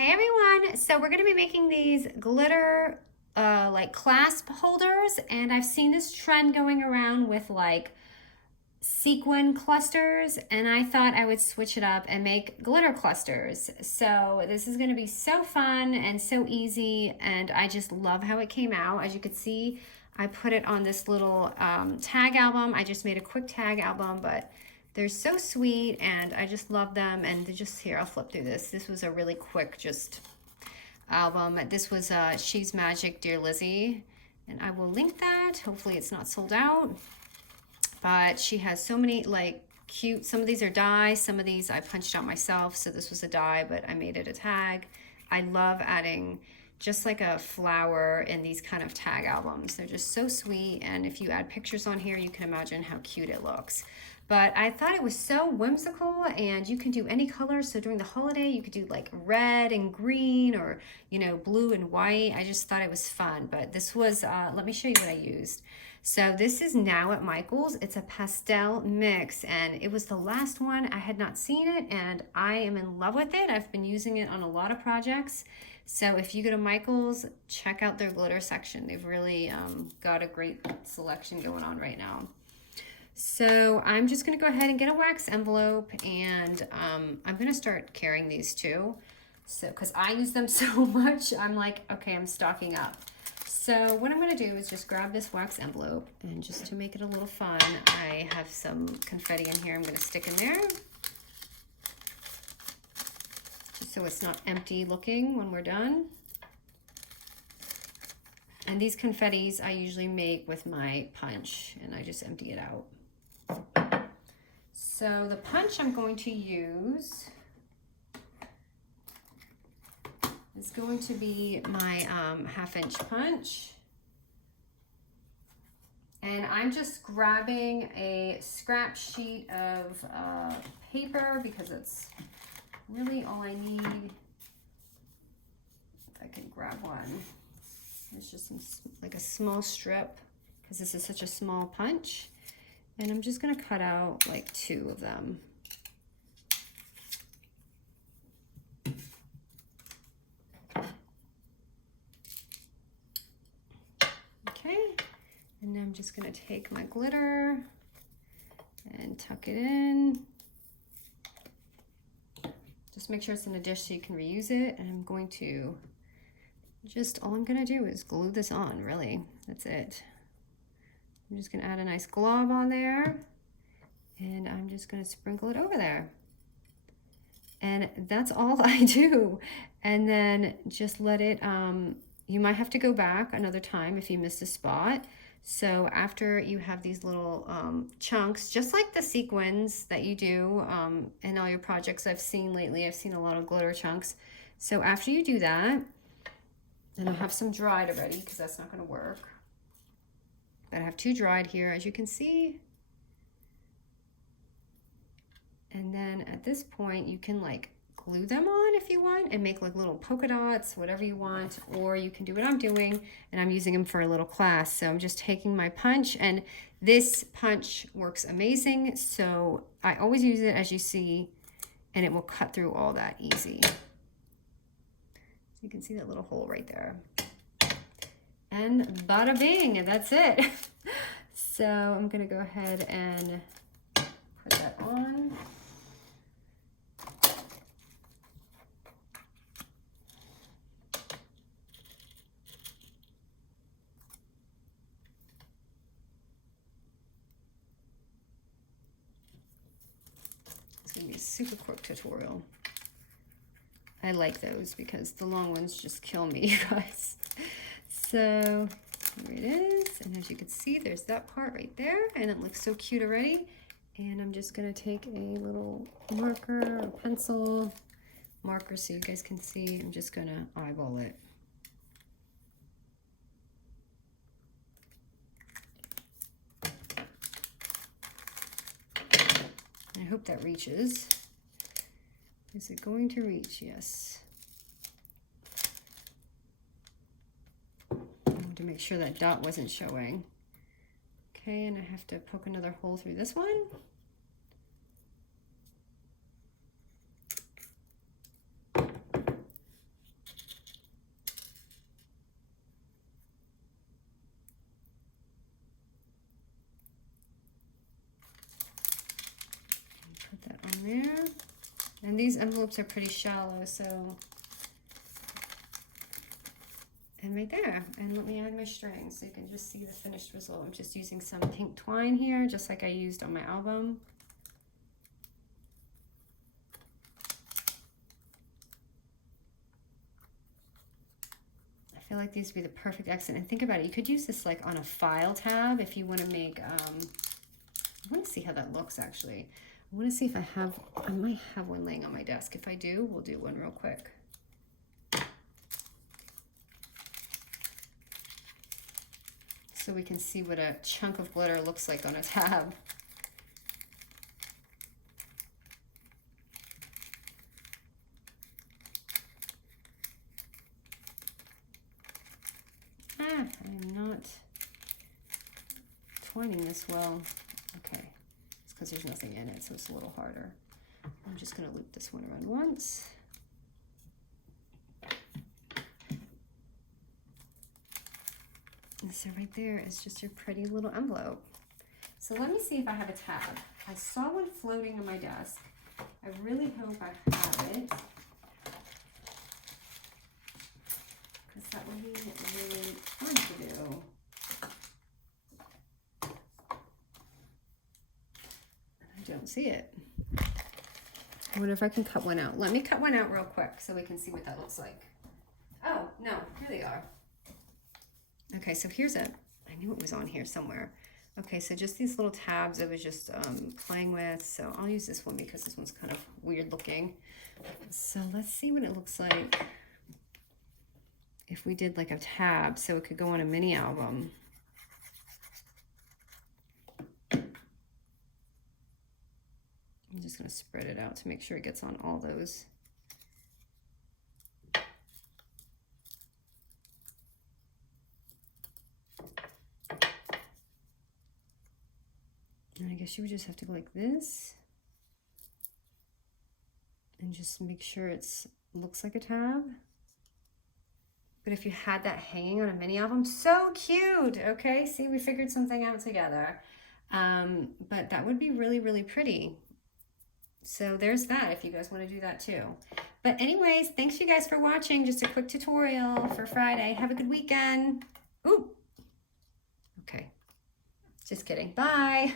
Hey everyone, so we're going to be making these glitter like clasp holders, and I've seen this trend going around with like sequin clusters, and I thought I would switch it up and make glitter clusters. So this is going to be so fun and so easy, and I just love how it came out. As you could see, I put it on this little tag album. I just made a quick tag album, but they're so sweet and I just love them. And they're just here, I'll flip through this. This was a really quick just album. This was She's Magic, Dear Lizzy, and I will link that. Hopefully it's not sold out. But she has so many like cute, some of these are die, some of these I punched out myself. So this was a die, but I made it a tag. I love adding just like a flower in these kind of tag albums. They're just so sweet. And if you add pictures on here, you can imagine how cute it looks. But I thought it was so whimsical, and you can do any color. So during the holiday, you could do like red and green, or, you know, blue and white. I just thought it was fun. But this was, let me show you what I used. So this is Now at Michael's. It's a pastel mix, and it was the last one. I had not seen it, and I am in love with it. I've been using it on a lot of projects. So if you go to Michael's, check out their glitter section. They've really got a great selection going on right now. So I'm just going to go ahead and get a wax envelope, and I'm going to start carrying these too. So because I use them so much, I'm like, okay, I'm stocking up. So what I'm going to do is just grab this wax envelope, and just to make it a little fun, I have some confetti in here I'm going to stick in there, just so it's not empty looking when we're done. And these confettis I usually make with my punch, and I just empty it out. So the punch I'm going to use is going to be my 1/2-inch punch. And I'm just grabbing a scrap sheet of paper because it's really all I need. If I can grab one. It's just like a small strip because this is such a small punch. And I'm just going to cut out like 2 of them. Okay, and now I'm just going to take my glitter and tuck it in. Just make sure it's in a dish so you can reuse it. And I'm going to all I'm going to do is glue this on, really. That's it. I'm just going to add a nice glob on there, and I'm just going to sprinkle it over there. And that's all I do. And then just let it, you might have to go back another time if you missed a spot. So after you have these little chunks, just like the sequins that you do in all your projects I've seen lately, I've seen a lot of glitter chunks. So after you do that, and I'll have some dried already because that's not going to work. But I have 2 dried here, as you can see. And then at this point, you can like glue them on if you want and make like little polka dots, whatever you want. Or you can do what I'm doing, and I'm using them for a little class. So I'm just taking my punch, and this punch works amazing. So I always use it, as you see, and it will cut through all that easy. So you can see that little hole right there. And bada bing, and that's it. So I'm gonna go ahead and put that on. It's gonna be a super quick tutorial. I like those because the long ones just kill me, you guys. So here it is, and as you can see, there's that part right there, and it looks so cute already. And I'm just gonna take a little marker or pencil marker so you guys can see. I'm just gonna eyeball it. I hope that reaches. Is it going to reach? Yes. To make sure that dot wasn't showing. Okay, and I have to poke another hole through this one. these envelopes are pretty shallow, so. And right there, and let me add my string so you can just see the finished result. I'm just using some pink twine here, just like I used on my album. I feel like these would be the perfect accent. And think about it, you could use this like on a file tab if you want to make, I want to see how that looks actually. I want to see if I might have one laying on my desk. If I do, we'll do one real quick. So we can see what a chunk of glitter looks like on a tab. I am not twining this well. Okay, it's because there's nothing in it, so it's a little harder. I'm just gonna loop this one around once. And so right there is just your pretty little envelope. So let me see if I have a tab. I saw one floating on my desk. I really hope I have it, because that would be really fun to do. I don't see it. I wonder if I can cut one out. Let me cut one out real quick so we can see what that looks like. Oh, no, here they are. Okay, so here's I knew it was on here somewhere. Okay, so just these little tabs I was just playing with. So I'll use this one because this one's kind of weird looking. So let's see what it looks like if we did like a tab so it could go on a mini album. I'm just gonna spread it out to make sure it gets on all those. And I guess you would just have to go like this and just make sure it's looks like a tab. But if you had that hanging on a mini album, so cute. Okay, see, we figured something out together. But that would be really, really pretty. So there's that if you guys want to do that too. But anyways, thanks you guys for watching. Just a quick tutorial for Friday. Have a good weekend. Ooh. Okay. Just kidding. Bye.